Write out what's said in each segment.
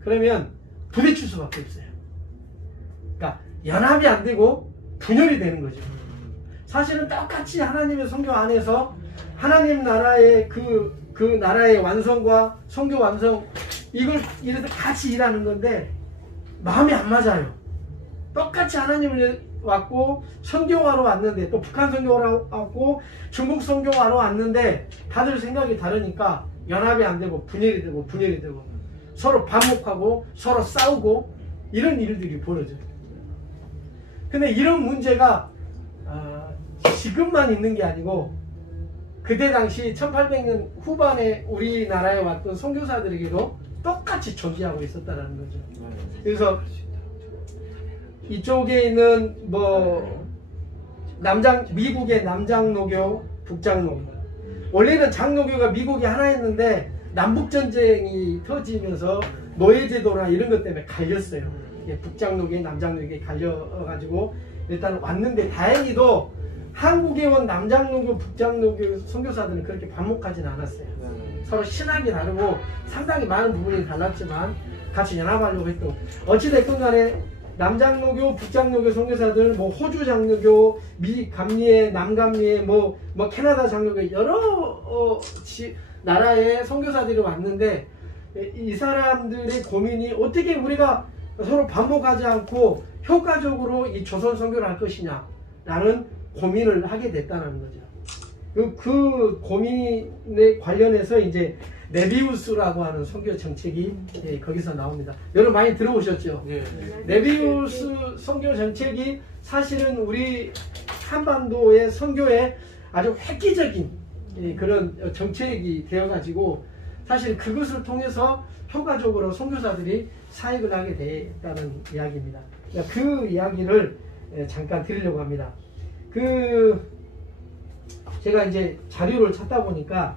그러면 부딪힐 수밖에 없어요. 그러니까 연합이 안 되고 분열이 되는 거죠. 사실은 똑같이 하나님의 선교 안에서 하나님 나라의 그 나라의 완성과 선교 완성 이걸 이래서 같이 일하는 건데 마음이 안 맞아요. 똑같이 하나님을 왔고 선교하러 왔는데 또 북한 선교하러 왔고 중국 선교하러 왔는데 다들 생각이 다르니까 연합이 안 되고 분열이 되고 서로 반목하고 서로 싸우고 이런 일들이 벌어져요. 근데 이런 문제가 지금만 있는 게 아니고 그때 당시 1800년 후반에 우리나라에 왔던 선교사들에게도 똑같이 존재하고 있었다는 거죠. 그래서 이쪽에 있는 미국의 남장로교, 북장로교. 원래는 장로교가 미국이 하나였는데 남북전쟁이 터지면서 노예제도나 이런 것 때문에 갈렸어요. 북장로교, 남장로교에 갈려가지고 일단 왔는데 다행히도 한국에 온 남장로교, 북장로교 선교사들은 그렇게 반목하지는 않았어요. 서로 신학이 다르고 상당히 많은 부분이 달랐지만 같이 연합하려고 했고 어찌됐건 간에 남장로교, 북장로교 선교사들, 호주 장로교, 미 감리회, 남감리회, 캐나다 장로교 여러 나라의 선교사들이 왔는데 이 사람들의 고민이 어떻게 우리가 서로 반목하지 않고 효과적으로 이 조선 선교를 할 것이냐 라는 고민을 하게 됐다는 거죠. 그 고민에 관련해서 이제 네비우스라고 하는 선교 정책이 거기서 나옵니다. 여러분 많이 들어보셨죠? 네. 네비우스 선교 정책이 사실은 우리 한반도의 선교에 아주 획기적인 그런 정책이 되어가지고 사실 그것을 통해서 효과적으로 선교사들이 사역을 하게 됐다는 이야기입니다. 그 이야기를 잠깐 드리려고 합니다. 제가 이제 자료를 찾다 보니까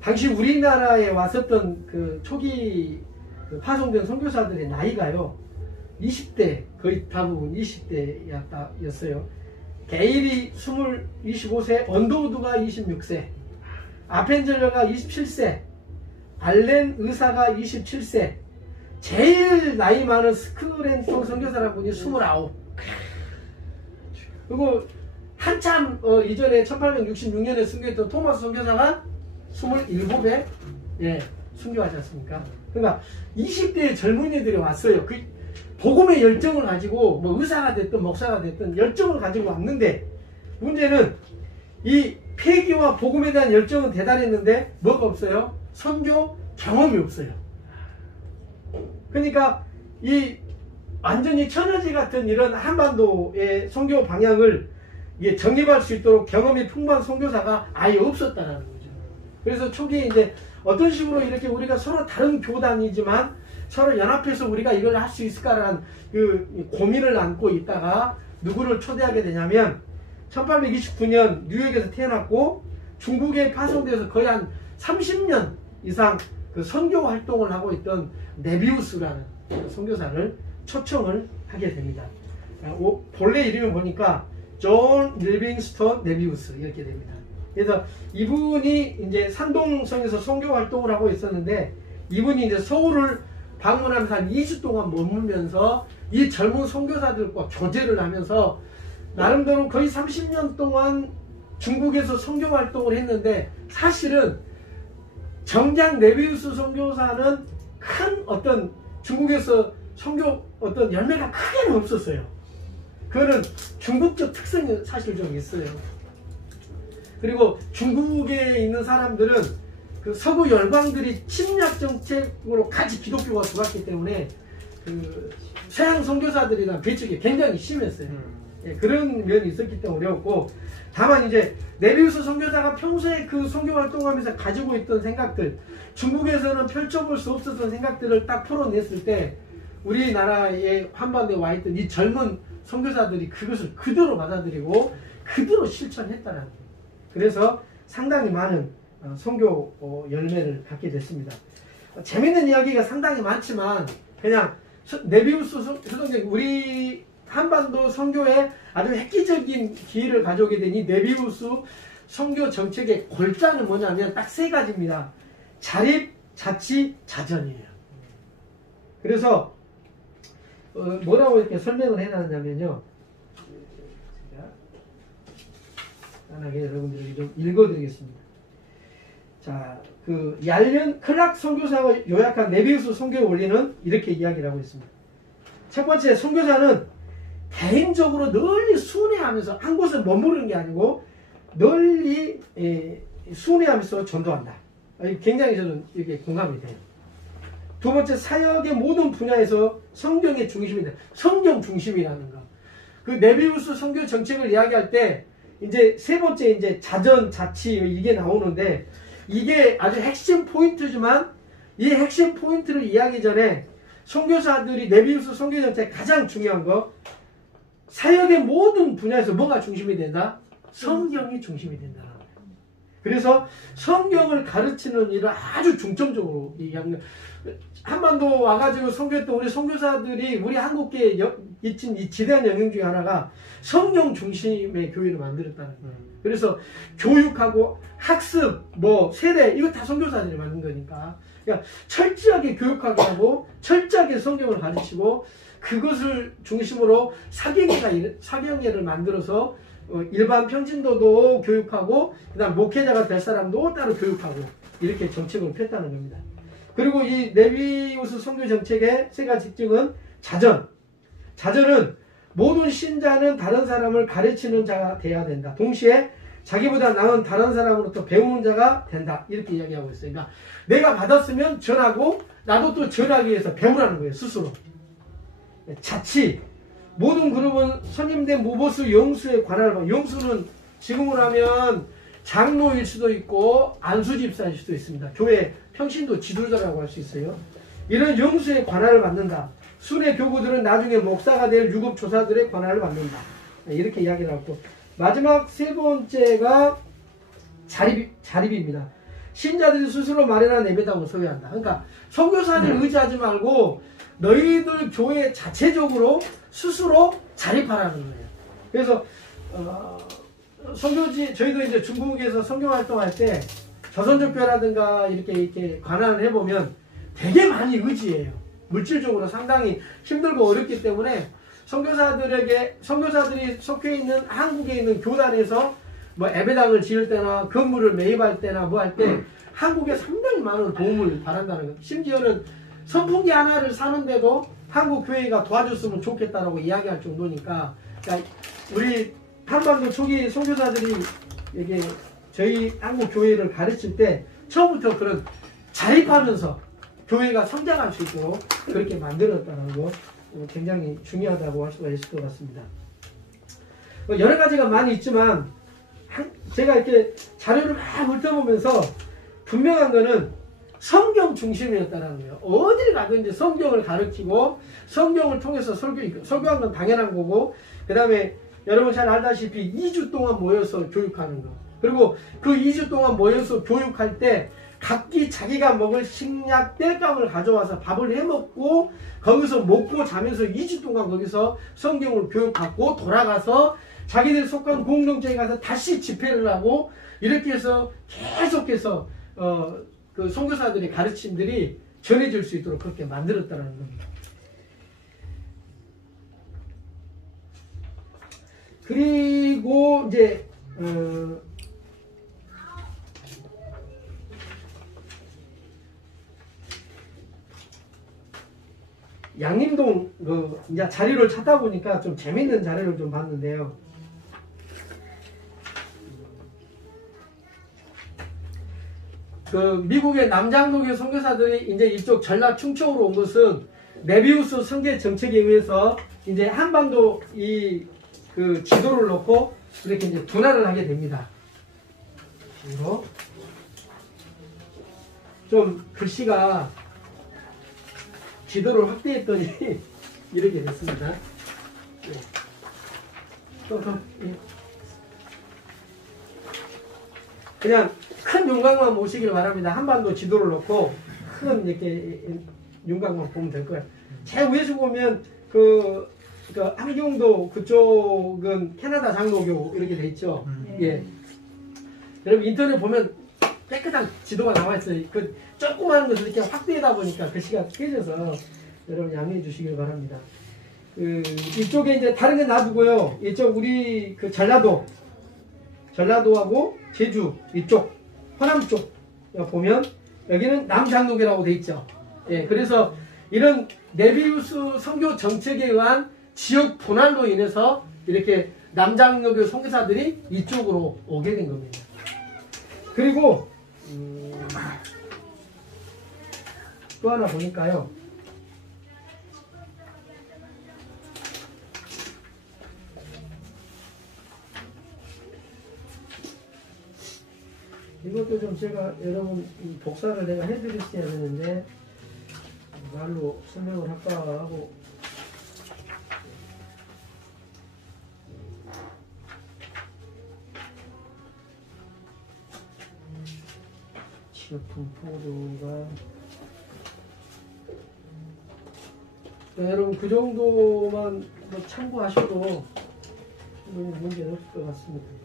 당시 우리나라에 왔었던 그 초기 파송된 선교사들의 나이가요 20대 거의 대부분 20대였어요. 게일이 25세, 언더우드가 26세, 아펜젤러가 27세, 알렌 의사가 27세, 제일 나이 많은 스크랜턴 선교사라는 분이 29. 그리고 한참 이전에 1866년에 순교했던 토마스 선교사가 27에 순교하지 않습니까? 그러니까 20대의 젊은이들이 왔어요. 그 복음의 열정을 가지고 의사가 됐든 목사가 됐든 열정을 가지고 왔는데 문제는 이 폐기와 복음에 대한 열정은 대단했는데 뭐가 없어요? 선교 경험이 없어요. 그러니까 이 완전히 천여지 같은 이런 한반도의 선교 방향을 정립할 수 있도록 경험이 풍부한 선교사가 아예 없었다는 거죠. 그래서 초기에 이제 어떤 식으로 이렇게 우리가 서로 다른 교단이지만 서로 연합해서 우리가 이걸 할 수 있을까라는 그 고민을 안고 있다가 누구를 초대하게 되냐면 1829년 뉴욕에서 태어났고 중국에 파송돼서 거의 한 30년 이상 그 선교 활동을 하고 있던 네비우스라는 선교사를 초청을 하게 됩니다. 본래 이름을 보니까 존 리빙스턴 네비우스 이렇게 됩니다. 그래서 이분이 이제 산동성에서 선교 활동을 하고 있었는데 이분이 이제 서울을 방문하면서 한 2주 동안 머물면서 이 젊은 선교사들과 교제를 하면서 나름대로 거의 30년 동안 중국에서 선교 활동을 했는데 사실은 정작 네비우스 선교사는 큰 어떤 중국에서 선교 어떤 열매가 크게는 없었어요. 그거는 중국적 특성이 사실 좀 있어요. 그리고 중국에 있는 사람들은 그 서구 열강들이 침략 정책으로 같이 기독교가 들어왔기 때문에 그 서양 선교사들에 대한 배척이 굉장히 심했어요. 그런 면이 있었기 때문에 어려웠고 다만 이제 네비우스 선교사가 평소에 그 선교 활동하면서 가지고 있던 생각들 중국에서는 펼쳐볼 수 없었던 생각들을 딱 풀어냈을 때 우리나라의 한반도에 와 있던 이 젊은 선교사들이 그것을 그대로 받아들이고 그대로 실천했다는 거예요. 그래서 상당히 많은 선교 열매를 갖게 됐습니다. 재밌는 이야기가 상당히 많지만 그냥 네비우스 선교사님 우리 한반도 선교에 아주 획기적인 기회를 가져오게 된 이 네비우스 선교 정책의 골자는 뭐냐면 딱 세 가지입니다. 자립, 자치, 자전이에요. 그래서 뭐라고 이렇게 설명을 해놨냐면요. 제가 간단하게 여러분들에게 좀 읽어드리겠습니다. 자, 그 얄른 클락 선교사가 요약한 메비우스 선교 원리는 이렇게 이야기를 하고 있습니다. 첫 번째, 선교사는 개인적으로 널리 순회하면서 한 곳에 머무르는 게 아니고 널리 순회하면서 전도한다. 굉장히 저는 이게 공감이 돼요. 두 번째, 사역의 모든 분야에서 성경의 중심이 돼. 성경 중심이라는 거. 그 네비우스 선교 정책을 이야기할 때 이제 세 번째 이제 자전, 자치 이게 나오는데 이게 아주 핵심 포인트지만 이 핵심 포인트를 이해하기 전에 선교사들이 네비우스 선교 정책 가장 중요한 거 사역의 모든 분야에서 뭐가 중심이 된다? 성경이 중심이 된다. 그래서 성경을 가르치는 일을 아주 중점적으로 얘기하는 거예요. 한반도 와가지고 선교했던 우리 선교사들이 우리 한국계에 있진 이 지대한 영역 중에 하나가 성경 중심의 교회를 만들었다는 거예요. 그래서 교육하고 학습, 뭐 세대 이거 다 선교사들이 만든 거니까 그러니까 철저하게 교육하게 하고 철저하게 성경을 가르치고 그것을 중심으로 사경회를 만들어서 일반 평신도도 교육하고 그다음 목회자가 될 사람도 따로 교육하고 이렇게 정책을 폈다는 겁니다. 그리고 이 네비우스 선교 정책의 세 가지 특징은 자전. 자전은 모든 신자는 다른 사람을 가르치는 자가 돼야 된다. 동시에 자기보다 나은 다른 사람으로부터 배우는 자가 된다. 이렇게 이야기하고 있어요. 그러니까 내가 받았으면 전하고 나도 또 전하기 위해서 배우라는 거예요. 스스로. 자치. 모든 그룹은 선임된 무보수 영수의 관할을 받고 영수는 지금으로 하면 장로일 수도 있고 안수집사일 수도 있습니다. 교회 평신도 지도자라고 할 수 있어요. 이런 영수의 관할을 받는다. 순회 교구들은 나중에 목사가 될 유급조사들의 관할을 받는다. 이렇게 이야기를 하고 마지막 세 번째가 자립입니다. 신자들이 스스로 마련한 예배당을 소유한다. 그러니까 선교사를 의지하지 말고 너희들 교회 자체적으로 스스로 자립하라는 거예요. 그래서 선교지 저희도 이제 중국에서 선교 활동할 때 조선족 교회라든가 이렇게 관할을 해보면 되게 많이 의지해요. 물질적으로 상당히 힘들고 어렵기 때문에 선교사들이 속해 있는 한국에 있는 교단에서 뭐 예배당을 지을 때나 건물을 매입할 때나 뭐 할 때 한국에 상당히 많은 도움을 바란다는 거예요. 심지어는 선풍기 하나를 사는데도 한국 교회가 도와줬으면 좋겠다라고 이야기할 정도니까 그러니까 우리 한반도 초기 선교사들이 이게 저희 한국 교회를 가르칠 때 처음부터 그런 자립하면서 교회가 성장할 수 있도록 그렇게 만들었다는 거 굉장히 중요하다고 할 수가 있을 것 같습니다. 여러 가지가 많이 있지만 제가 이렇게 자료를 막 훑어보면서 분명한 거는 성경 중심이었다는 거예요. 어디를 가든지 성경을 가르치고 성경을 통해서 설교한 건 당연한 거고 그 다음에 여러분 잘 알다시피 2주 동안 모여서 교육하는 거 그리고 그 2주 동안 모여서 교육할 때 각기 자기가 먹을 식량 땔감을 가져와서 밥을 해먹고 거기서 먹고 자면서 2주 동안 거기서 성경을 교육하고 돌아가서 자기들 속한 공동체에 가서 다시 집회를 하고 이렇게 해서 계속해서 그 선교사들의 가르침들이 전해질 수 있도록 그렇게 만들었다는 겁니다. 그리고 이제 양림동 이제 자료를 찾다 보니까 좀 재밌는 자료를 좀 봤는데요. 그 미국의 남장로교 선교사들이 이제 이쪽 전라 충청으로 온 것은 네비우스 선교 정책에 의해서 이제 한반도 그 지도를 놓고 이렇게 이제 분할을 하게 됩니다. 그리고 좀 글씨가 지도를 확대했더니 이렇게 됐습니다. 그냥 큰 윤곽만 보시길 바랍니다. 한반도 지도를 놓고 큰 이렇게 윤곽만 보면 될 거예요. 제일 위에서 보면 그 함경도 그쪽은 캐나다 장로교 이렇게 돼 있죠. 예. 여러분 인터넷 보면 깨끗한 지도가 나와 있어요. 그 조그마한 것을 이렇게 확대하다 보니까 글씨가 깨져서 여러분 양해해 주시길 바랍니다. 이쪽에 이제 다른 게 놔두고요. 이쪽 우리 그 전라도하고 제주 이쪽 호남 쪽 보면 여기는 남장로교라고 돼 있죠. 예, 그래서 이런 네비우스 선교 정책에 의한 지역 분할로 인해서 이렇게 남장로교 선교사들이 이쪽으로 오게 된 겁니다. 그리고 또 하나 보니까요. 이것도 좀 제가 여러분 복사를 내가 해드렸어야 되는데 말로 설명을 할까 하고 지역품 포도가 여러분 그 정도만 뭐 참고하셔도 문제는 없을 것 같습니다.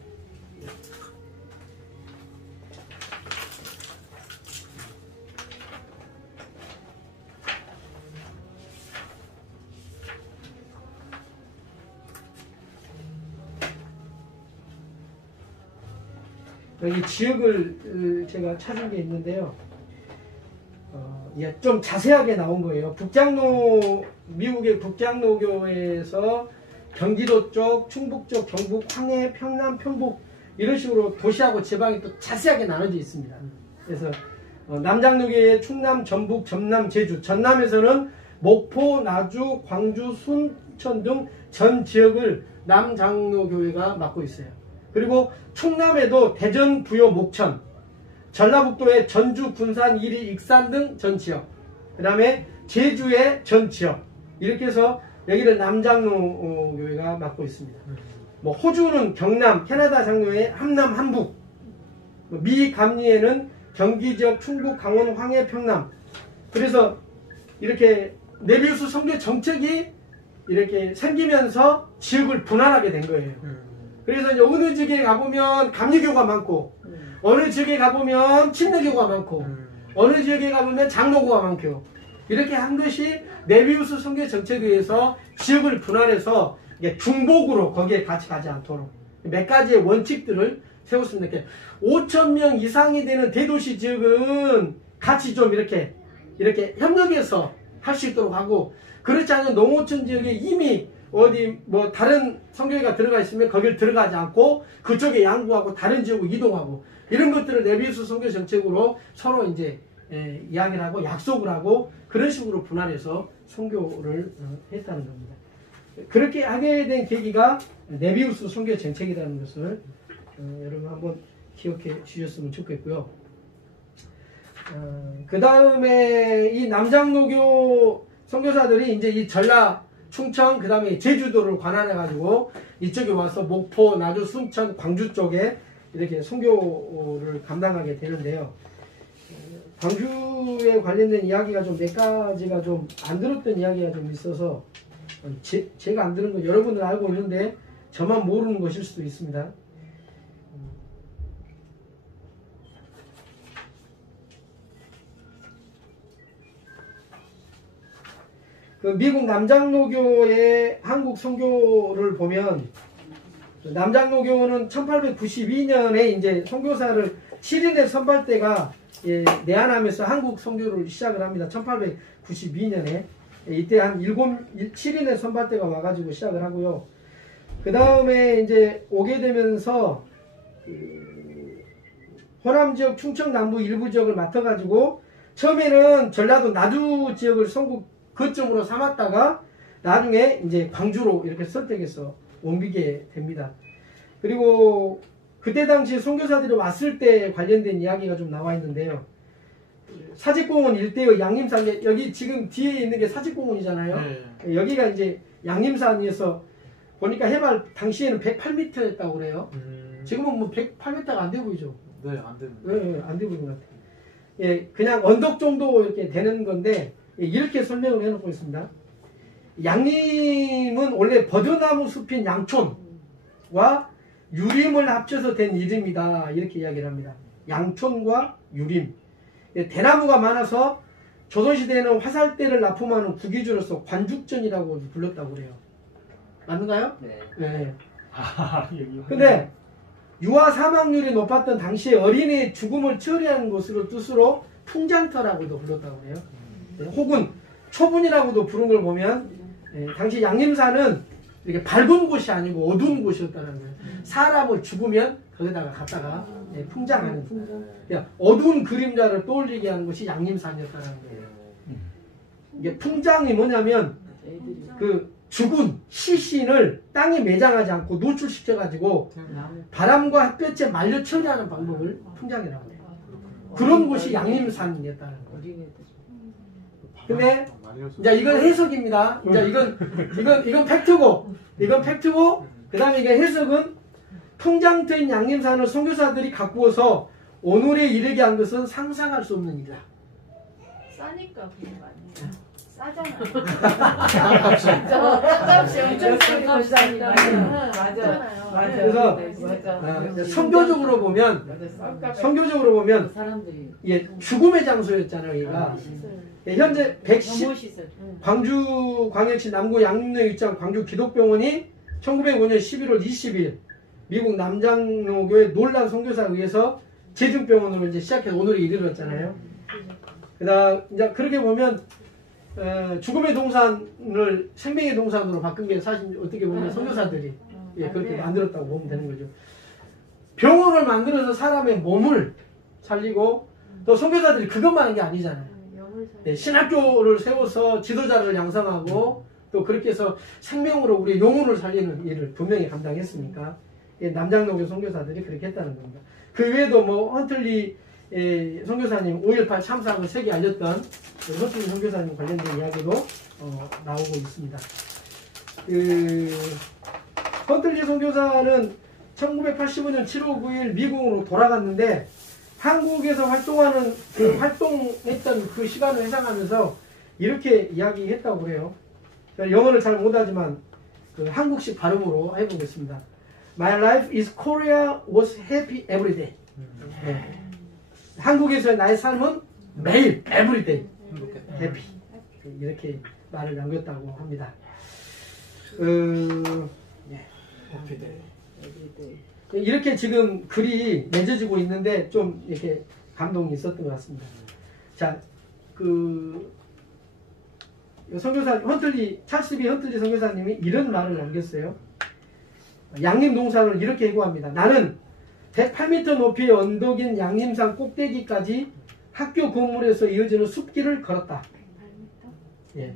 여기 지역을 제가 찾은 게 있는데요. 좀 자세하게 나온 거예요. 미국의 북장로교에서 경기도 쪽, 충북 쪽, 경북, 황해, 평남, 평북 이런 식으로 도시하고 지방이 또 자세하게 나눠져 있습니다. 그래서 남장로교의 충남, 전북, 전남, 제주, 전남에서는 목포, 나주, 광주, 순천 등 전 지역을 남장로교회가 맡고 있어요. 그리고 충남에도 대전, 부여, 목천, 전라북도의 전주, 군산, 이리, 익산 등 전 지역, 그 다음에 제주의 전 지역, 이렇게 해서 여기를 남장로 교회가 맡고 있습니다. 뭐 호주는 경남, 캐나다 장로회 함남, 함북, 미 감리에는 경기 지역, 충북, 강원, 황해, 평남. 그래서 이렇게 네비우스 선교 정책이 이렇게 생기면서 지역을 분할하게 된 거예요. 그래서 이제 어느 지역에 가보면 감리교가 많고, 어느 지역에 가보면 침례교가 많고, 어느 지역에 가보면 장로교가 많고, 이렇게 한 것이 네비우스 선교 정책에 의해서 지역을 분할해서 중복으로 거기에 같이 가지 않도록 몇 가지의 원칙들을 세웠습니다. 5,000명 이상이 되는 대도시 지역은 같이 좀 이렇게 협력해서 할 수 있도록 하고, 그렇지 않은 농어촌 지역에 이미 어디 뭐 다른 선교회가 들어가 있으면 거길 들어가지 않고 그쪽에 양보하고 다른 지역으로 이동하고, 이런 것들을 네비우스 선교 정책으로 서로 이제 이야기를 하고 약속을 하고 그런 식으로 분할해서 선교를 했다는 겁니다. 그렇게 하게 된 계기가 네비우스 선교 정책이라는 것을 여러분 한번 기억해 주셨으면 좋겠고요. 그 다음에 이 남장로교 선교사들이 이제 이 전라, 충청, 그 다음에 제주도를 관할해가지고 이쪽에 와서 목포, 나주, 순천, 광주 쪽에 이렇게 선교를 감당하게 되는데요. 광주에 관련된 이야기가 좀 몇 가지가 좀 안 들었던 이야기가 좀 있어서 제가 안 들은 건 여러분들 알고 있는데 저만 모르는 것일 수도 있습니다. 그 미국 남장로교의 한국 선교를 보면, 남장로교는 1892년에 이제 선교사를 7인의 선발대가 내한하면서 한국 선교를 시작을 합니다. 1892년에 이때 한 7인의 선발대가 와가지고 시작을 하고요. 그 다음에 이제 오게 되면서 호남 지역, 충청 남부 일부 지역을 맡아가지고 처음에는 전라도 나주 지역을 선국 거점으로 삼았다가 나중에 이제 광주로 이렇게 선택해서 옮기게 됩니다. 그리고 그때 당시 선교사들이 왔을 때 관련된 이야기가 좀 나와 있는데요. 사직공원 일대의 양림산, 여기 지금 뒤에 있는 게 사직공원이잖아요. 네. 여기가 이제 양림산에서 보니까 해발 당시에는 108m였다고 그래요. 지금은 뭐 108m가 안 돼 보이죠? 네, 안 됩니다. 네, 안 돼 보이는 것 같아요. 예, 그냥 언덕 정도 이렇게 되는 건데, 이렇게 설명을 해놓고 있습니다. 양림은 원래 버드나무 숲인 양촌과 유림을 합쳐서 된 이름이다, 이렇게 이야기를 합니다. 양촌과 유림. 대나무가 많아서 조선시대에는 화살대를 납품하는 구기주로서 관죽전이라고 불렀다고 그래요. 맞는가요? 네. 네. 여기 근데 유아 사망률이 높았던 당시에 어린이의 죽음을 처리하는 것으로 뜻으로 풍장터라고도 불렀다고 해요. 혹은 초분이라고도 부른 걸 보면 당시 양림산은 이렇게 밝은 곳이 아니고 어두운 곳이었다는 거예요. 사람을 죽으면 거기다가 갖다가 풍장하는 그러니까 어두운 그림자를 떠올리게 하는 것이 양림산이었다는 거예요. 이게 풍장이 뭐냐면 그 죽은 시신을 땅에 매장하지 않고 노출시켜가지고 바람과 햇볕에 말려 처리하는 방법을 풍장이라고 해요. 그런 곳이 양림산이었다는 거예요. 근데 이제 이건 해석입니다. 이제 이건 팩트고 그 다음에 이게 해석은 풍장터인 양림산을 선교사들이 가꾸어서 오늘에 이르게 한 것은 상상할 수 없는 일이다. 싸니까 그런 거 아니에요? 싸잖아요. 쌀값이 엄청 싸니까. 맞아. 그래서 선교적으로 보면 사람들이 예, 죽음의 장소였잖아요. 여기가 현재 110 광주광역시 남구 양림역 입장 광주 기독병원이 1905년 11월 20일 미국 남장로교회 놀란 선교사에 의해서 재중병원으로 이제 시작해서 오늘에 이르렀잖아요. 그다음 이제 그렇게 보면 죽음의 동산을 생명의 동산으로 바꾼 게 사실 어떻게 보면 선교사들이 그렇게 만들었다고 보면 되는 거죠. 병원을 만들어서 사람의 몸을 살리고 또 선교사들이 그것만 한 게 아니잖아요. 신학교를 세워서 지도자를 양성하고 또 그렇게 해서 생명으로 우리 영혼을 살리는 일을 분명히 감당했으니까 남장로교 선교사들이 그렇게 했다는 겁니다. 그 외에도 뭐 헌틀리 선교사님 5.18 참사를 세계 알렸던 헌틀리 선교사님 관련된 이야기도 나오고 있습니다. 헌틀리 선교사는 1985년 7월 9일 미국으로 돌아갔는데 한국에서 활동했던 그 시간을 회상하면서 이렇게 이야기했다고 그래요. 영어를 잘 못하지만 그 한국식 발음으로 해보겠습니다. My life is Korea was happy every day. 한국에서의 나의 삶은 매일 every day happy. 이렇게 말을 남겼다고 합니다. 이렇게 지금 글이 맺어지고 있는데 좀 이렇게 감동이 있었던 것 같습니다. 자, 선교사 찰스 B 헌틀리 선교사님이 이런 말을 남겼어요. 양림 동산을 이렇게 예고합니다. 나는 108m 높이의 언덕인 양림산 꼭대기까지 학교 건물에서 이어지는 숲길을 걸었다. 예.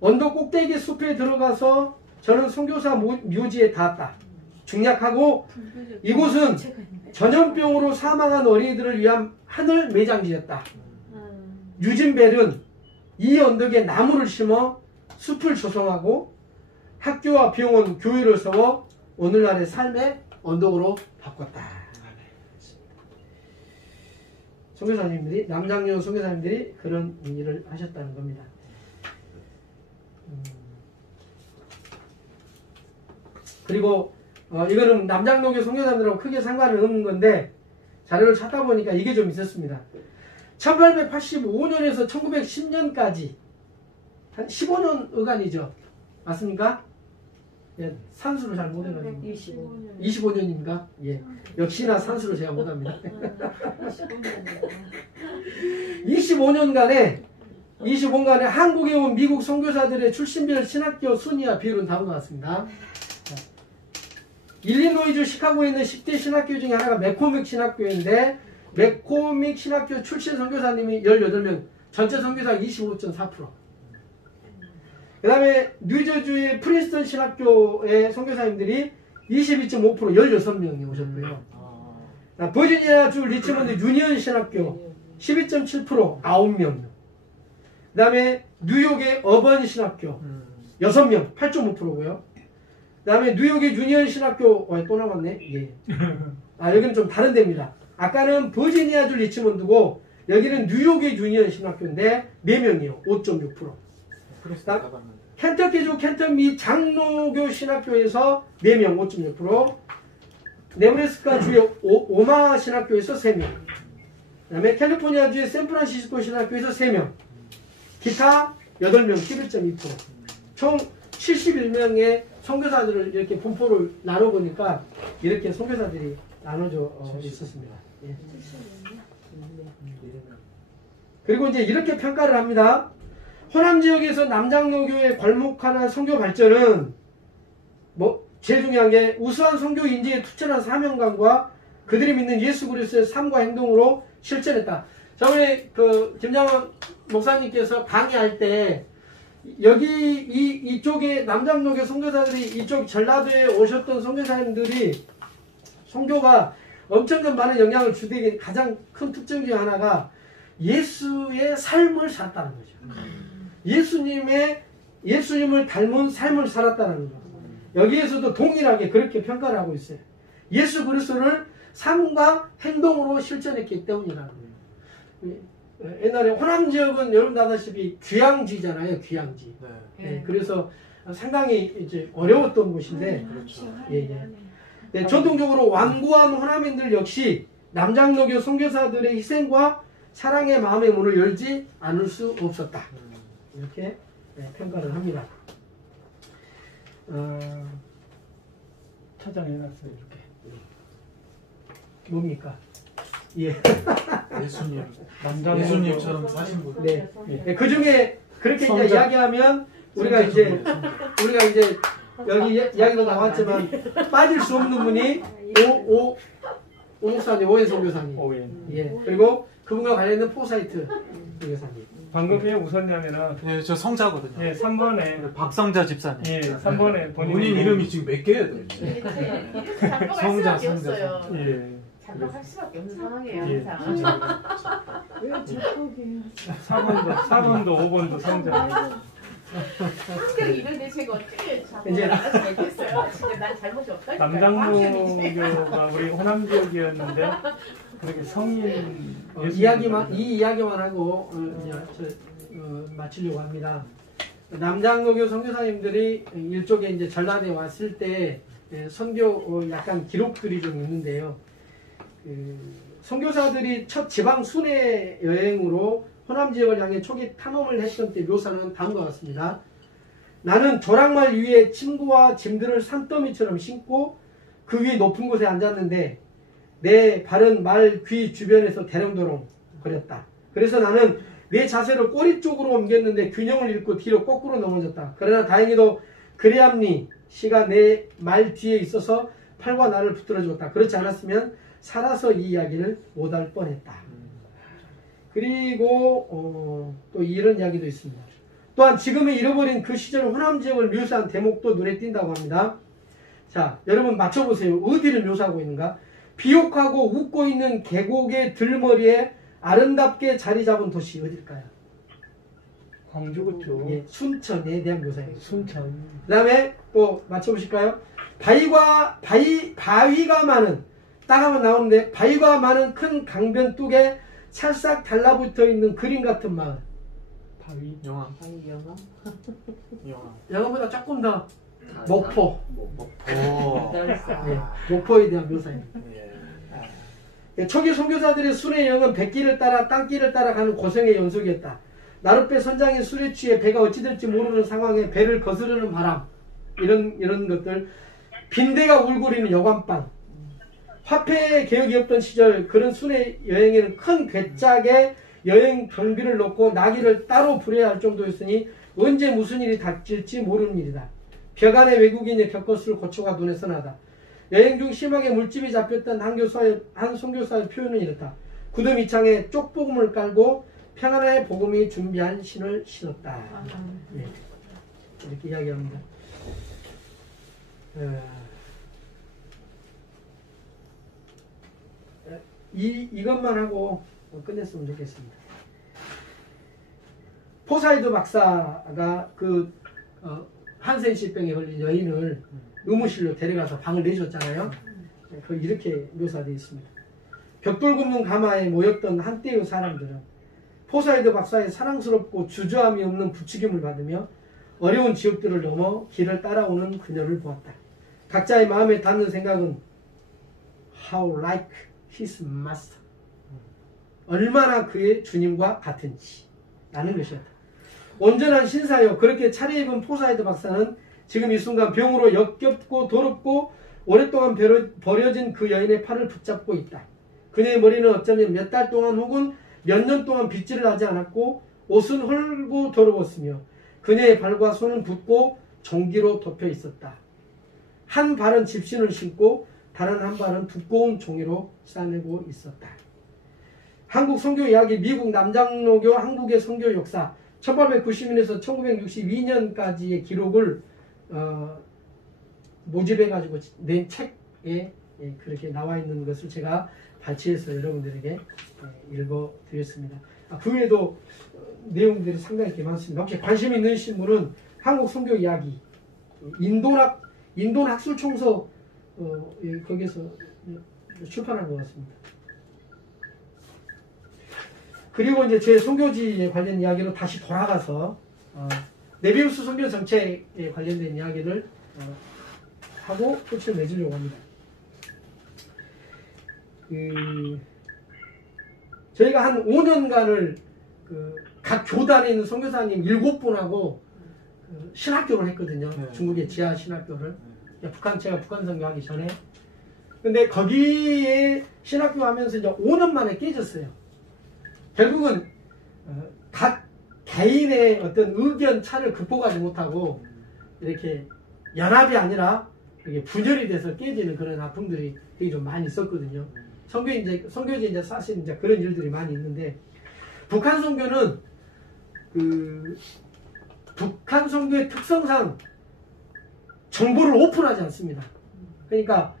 언덕 꼭대기 숲에 들어가서 저는 선교사 묘지에 닿았다. 중략하고 이곳은 전염병으로 사망한 어린이들을 위한 하늘 매장지였다. 유진벨은 이 언덕에 나무를 심어 숲을 조성하고 학교와 병원, 교회를 세워 오늘날의 삶의 언덕으로 바꿨다. 선교사님들이 남장로 선교사님들이 그런 일을 하셨다는 겁니다. 그리고 이거는 남장로교 선교사님들하고 크게 상관은 없는 건데 자료를 찾다 보니까 이게 좀 있었습니다. 1885년에서 1910년까지 한 15년 어간이죠. 맞습니까? 예, 산수를 잘 못해가지고 25년입니까? 예, 역시나 산수를 제가 못합니다. 25년간에 한국에 온 미국 선교사들의 출신별 신학교 순위와 비율은 다음과 같습니다. 일리노이주 시카고에 있는 10대 신학교 중에 하나가 맥코믹 신학교인데 맥코믹 신학교 출신 선교사님이 18명, 전체 선교사 25.4%. 그 다음에 뉴저지의 프린스턴 신학교의 선교사님들이 22.5% 16명이 오셨고요. 버지니아주 리치먼드 유니언 신학교 12.7% 9명. 그 다음에 뉴욕의 어번 신학교 6명 8.5%고요. 그 다음에 뉴욕의 유니언 신학교 또 남았네. 예. 여기는 좀 다른 데입니다. 아까는 버지니아주 리치먼드고 여기는 뉴욕의 유니언 신학교인데 4명이요. 5.6%. 켄터키주 켄터미 장로교 신학교에서 4명 5.6%. 네브래스카 주의 오마 신학교에서 3명, 그 다음에 캘리포니아 주의 샌프란시스코 신학교에서 3명, 기타 8명, 11.2%. 총 71명의 선교사들을 이렇게 분포를 나눠보니까 이렇게 선교사들이 나눠져 있었습니다. 예. 그리고 이제 이렇게 평가를 합니다. 호남 지역에서 남장로교의 괄목하는 선교 발전은 제일 중요한 게 우수한 선교 인재의 투철한 사명감과 그들이 믿는 예수 그리스도의 삶과 행동으로 실천했다. 자, 우리 김장원 목사님께서 강의할 때 여기 이쪽에 남장로교 선교사들이 이쪽 전라도에 오셨던 선교사님들이 선교가 엄청난 많은 영향을 주되게 가장 큰 특징 중 하나가 예수의 삶을 살았다는 거죠. 예수님을 닮은 삶을 살았다는 거. 여기에서도 동일하게 그렇게 평가를 하고 있어요. 예수 그리스도를 삶과 행동으로 실천했기 때문이라는 거예요. 옛날에 호남 지역은 여러분도 아다시피 귀향지잖아요. 귀향지. 네, 그래서 상당히 이제 어려웠던 곳인데, 네, 전통적으로 완고한 호남인들 역시 남장로교 선교사들의 희생과 사랑의 마음의 문을 열지 않을 수 없었다. 이렇게 평가를 합니다. 초장해놨어요. 이렇게. 뭡니까? 예. 예수님처럼 사신 분. 네. 네. 그 중에 그렇게 이제 이야기하면 우리가 이제 여기 이야기도 나왔지만 빠질 수 없는 분이 오 목사님, 오해 선교사님. 예. 그리고 그분과 관련된 포사이트 선교사님. 방금 왜 웃었냐면은 예, 저 성자거든요. 예, 3번에 박성자 집사님. 예, 3번에 본인 이름이 지금 몇 개예요, 도대체? 성자, 성자. 예. 잠깐할 수밖에 없는 상황이에요. 예. 항상. 왜 저쪽이에요? 4번도 5번도 성자. 성격 이런데 제가 어떻게 이제 잡고 나갈 수가 있겠어요? 진짜 난 잘못이 없다니까. 남장로교가 우리 호남 지역이었는데 그렇게 성인 이 이야기만 하고 마치려고 합니다. 남장로교 선교사님들이 일쪽에 이제 전라도에 왔을 때 선교 약간 기록들이 좀 있는데요. 선교사들이 첫 지방 순회 여행으로 호남 지역을 향해 초기 탐험을 했던 때 묘사는 다음과 같습니다. 나는 조랑말 위에 침구와 짐들을 산더미처럼 신고 그 위 높은 곳에 앉았는데 내 발은 말 귀 주변에서 대롱대롱 거렸다. 그래서 나는 내 자세를 꼬리 쪽으로 옮겼는데 균형을 잃고 뒤로 거꾸로 넘어졌다. 그러나 다행히도 그레암니 씨가 내 말 뒤에 있어서 팔과 나를 붙들어 줬다. 그렇지 않았으면 살아서 이 이야기를 못할 뻔했다. 그리고 또 이런 이야기도 있습니다. 또한 지금의 잃어버린 그 시절 호남 지역을 묘사한 대목도 눈에 띈다고 합니다. 자, 여러분 맞춰보세요. 어디를 묘사하고 있는가? 비옥하고 웃고 있는 계곡의 들머리에 아름답게 자리 잡은 도시 어딜까요? 광주 그쪽. 예, 순천에 대한 묘사예요. 순천. 그 다음에 또 맞춰보실까요? 바위가 많은, 딱 하면 나오는데 바위가 많은 큰 강변 뚝에 찰싹 달라붙어 있는 그림 같은 마을. 바위. 영화. 영화보다 조금 더 목포. 오. 예, 목포에 대한 묘사입니다. 초기 선교사들의 순회 여행은 백길을 따라 땅길을 따라 가는 고생의 연속이었다. 나룻배 선장의 술에 취해 배가 어찌 될지 모르는 상황에 배를 거스르는 바람, 이런 것들, 빈대가 울고리는 여관방, 화폐 개혁이 없던 시절 그런 순회 여행에는 큰 괴짝에 여행 경비를 놓고 나귀를 따로 부려야 할 정도였으니 언제 무슨 일이 닥칠지 모르는 일이다. 벽안에 외국인의 벽거수를 고초가 눈에 선하다. 여행 중 심하게 물집이 잡혔던 한 선교사의 표현은 이렇다. 구름 이창에 쪽복음을 깔고 평안의 복음이 준비한 신을 신었다. 예. 이렇게 이야기합니다. 이것만 하고 끝냈으면 좋겠습니다. 포사이드 박사가 한센시병에 걸린 여인을 의무실로 데려가서 방을 내줬잖아요. 이렇게 묘사되어 있습니다. 벽돌 굽는 가마에 모였던 한때의 사람들은 포사이드 박사의 사랑스럽고 주저함이 없는 부추김을 받으며 어려운 지역들을 넘어 길을 따라오는 그녀를 보았다. 각자의 마음에 닿는 생각은 how like his master. 얼마나 그의 주님과 같은지 라는 것이었다. 온전한 신사요. 그렇게 차려입은 포사이드 박사는 지금 이 순간 병으로 역겹고 더럽고 오랫동안 버려진 그 여인의 팔을 붙잡고 있다. 그녀의 머리는 어쩌면 몇 달 동안 혹은 몇 년 동안 빗질을 하지 않았고 옷은 헐고 더러웠으며 그녀의 발과 손은 붓고 종기로 덮여 있었다. 한 발은 집신을 신고 다른 한 발은 두꺼운 종이로 싸매고 있었다. 한국 선교 이야기, 미국 남장로교 한국의 선교 역사 1890년에서 1962년까지의 기록을 모집해가지고 낸 책에 그렇게 나와 있는 것을 제가 발췌해서 여러분들에게 읽어드렸습니다. 그 외에도 내용들이 상당히 많습니다. 혹시 관심 있으신 분은 한국 선교 이야기, 인도 학술총서 거기서 출판한 것 같습니다. 그리고 이제 제 선교지에 관련 이야기로 다시 돌아가서 네비우스 선교 정책에 관련된 이야기를 하고 끝을 맺으려고 합니다. 저희가 한 5년간을 각 교단에 있는 선교사님 7분하고 신학교를 했거든요. 네. 중국의 지하 신학교를. 제가 북한 선교하기 전에. 근데 거기에 신학교 하면서 이제 5년 만에 깨졌어요. 결국은 각 개인의 어떤 의견 차를 극복하지 못하고 이렇게 연합이 아니라 이렇게 분열이 돼서 깨지는 그런 아픔들이 되게 좀 많이 있었거든요. 선교지 이제 사실 이제 그런 일들이 많이 있는데 북한 선교는 북한 선교의 특성상 정보를 오픈하지 않습니다. 그러니까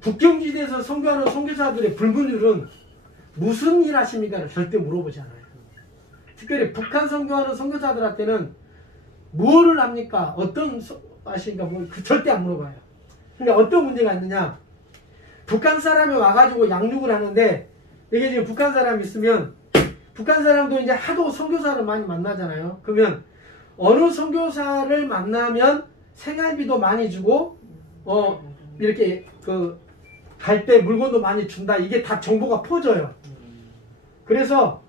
국경지대에서 선교하는 선교사들의 불문율은 무슨 일 하십니까를 절대 물어보지 않아요. 특별히 북한 선교하는 선교사들한테는 뭐를 합니까? 어떤 하십니까? 절대 안 물어봐요. 그러니까 어떤 문제가 있느냐? 북한 사람이 와가지고 양육을 하는데 이게 지금 북한 사람이 있으면 북한 사람도 이제 하도 선교사를 많이 만나잖아요. 그러면 어느 선교사를 만나면 생활비도 많이 주고 이렇게 갈 때 물건도 많이 준다. 이게 다 정보가 퍼져요. 그래서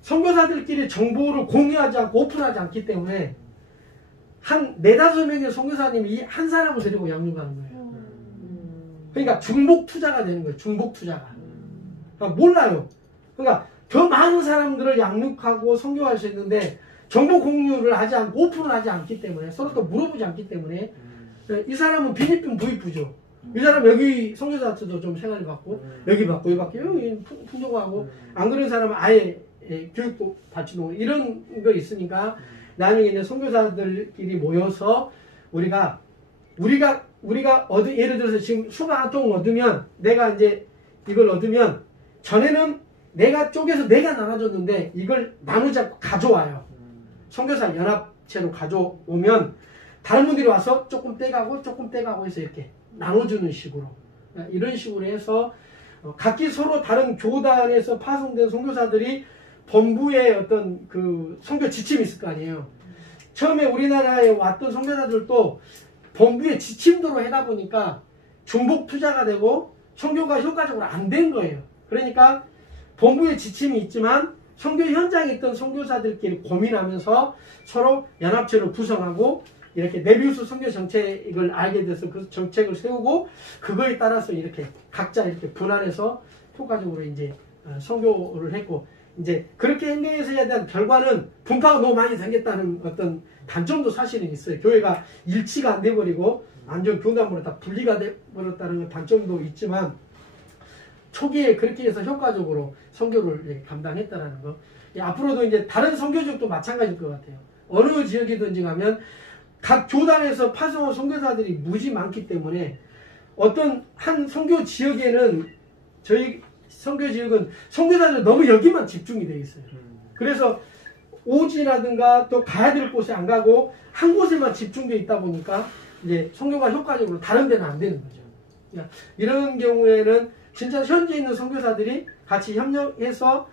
선교사들끼리 정보를 공유하지 않고 오픈하지 않기 때문에 한 4-5명의 선교사님이 한 사람을 데리고 양육하는 거예요. 그러니까 중복 투자가 되는 거예요. 중복 투자가. 그러니까 몰라요. 그러니까 더 많은 사람들을 양육하고 선교할 수 있는데 정보 공유를 하지 않고 오픈을 하지 않기 때문에 서로 또 물어보지 않기 때문에 이 사람은 빈입빈 부입부죠. 이 사람 여기 선교사한테도 좀 생활을 받고 여기 받고 여기 받고 여기 풍족하고 안 그런 사람은 아예 교육도 받지도 못하고 이런 거 있으니까 나중에 이제 선교사들끼리 모여서 우리가 예를 들어서 지금 수박 한 통 얻으면 내가 이제 이걸 얻으면 전에는 내가 쪼개서 내가 나눠줬는데 이걸 나누자고 가져와요. 선교사 연합체로 가져오면 다른 분들이 와서 조금 떼가고 해서 이렇게 나눠주는 식으로 이런 식으로 해서 각기 서로 다른 교단에서 파송된 선교사들이 본부의 어떤 그 선교 지침이 있을 거 아니에요. 처음에 우리나라에 왔던 선교사들도 본부의 지침대로 하다 보니까 중복 투자가 되고 선교가 효과적으로 안 된 거예요. 그러니까 본부의 지침이 있지만 선교 현장에 있던 선교사들끼리 고민하면서 서로 연합체를 구성하고 이렇게 네비우스 선교 정책을 알게 돼서 그 정책을 세우고 그거에 따라서 이렇게 각자 이렇게 분할해서 효과적으로 이제 선교를 했고 이제 그렇게 행동해서에 대한 결과는 분파가 너무 많이 생겼다는 어떤 단점도 사실은 있어요. 교회가 일치가 안 돼버리고 완전 교단으로 다 분리가 돼버렸다는 단점도 있지만 초기에 그렇게 해서 효과적으로 선교를 감당했다는 거. 앞으로도 이제 다른 선교지역도 마찬가지일 것 같아요. 어느 지역이든지 가면 각 교단에서 파송한 선교사들이 무지 많기 때문에 어떤 한 선교 지역에는 저희 선교 지역은 선교사들 너무 여기만 집중이 되어 있어요. 그래서 오지라든가 또 가야 될 곳에 안 가고 한 곳에만 집중되어 있다 보니까 이제 선교가 효과적으로 다른 데는 안 되는 거죠. 그러니까 이런 경우에는 진짜 현재 있는 선교사들이 같이 협력해서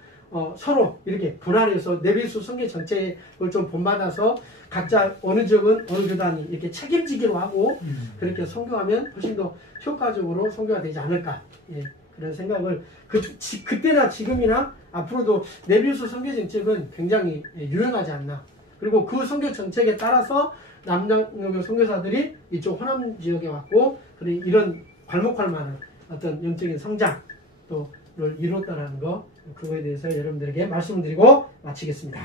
서로 이렇게 분할해서 네비우스 선교 정책을 좀 본받아서 각자 어느 지역은 어느 교단이 이렇게 책임지기로 하고 그렇게 선교하면 훨씬 더 효과적으로 선교가 되지 않을까. 예, 그런 생각을 그때나 지금이나 앞으로도 네비우스 선교 정책은 굉장히 유용하지 않나. 그리고 그 선교 정책에 따라서 남장로교 선교사들이 이쪽 호남 지역에 왔고 이런 괄목할 만한 어떤 영적인 성장 또를 이뤘다는 거 그거에 대해서 여러분들에게 말씀을 드리고 마치겠습니다.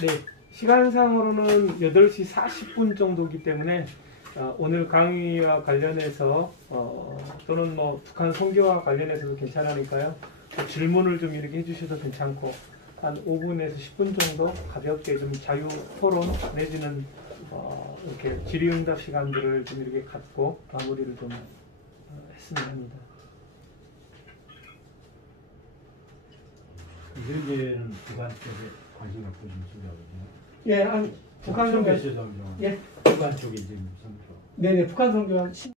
네, 시간상으로는 8시 40분 정도이기 때문에 오늘 강의와 관련해서 또는 뭐 북한 선교와 관련해서도 괜찮으니까요. 질문을 좀 이렇게 해주셔도 괜찮고 한 5분에서 10분 정도 가볍게 좀 자유 토론 내지는 이렇게 질의응답 시간들을 좀 이렇게 갖고 마무리를 좀 했으면 합니다. 이들계는 북한 쪽에 관심 갖고 좀 있으려고요. 예, 북한 선교. 예, 북한 쪽에 지금 선교. 네네, 북한 선교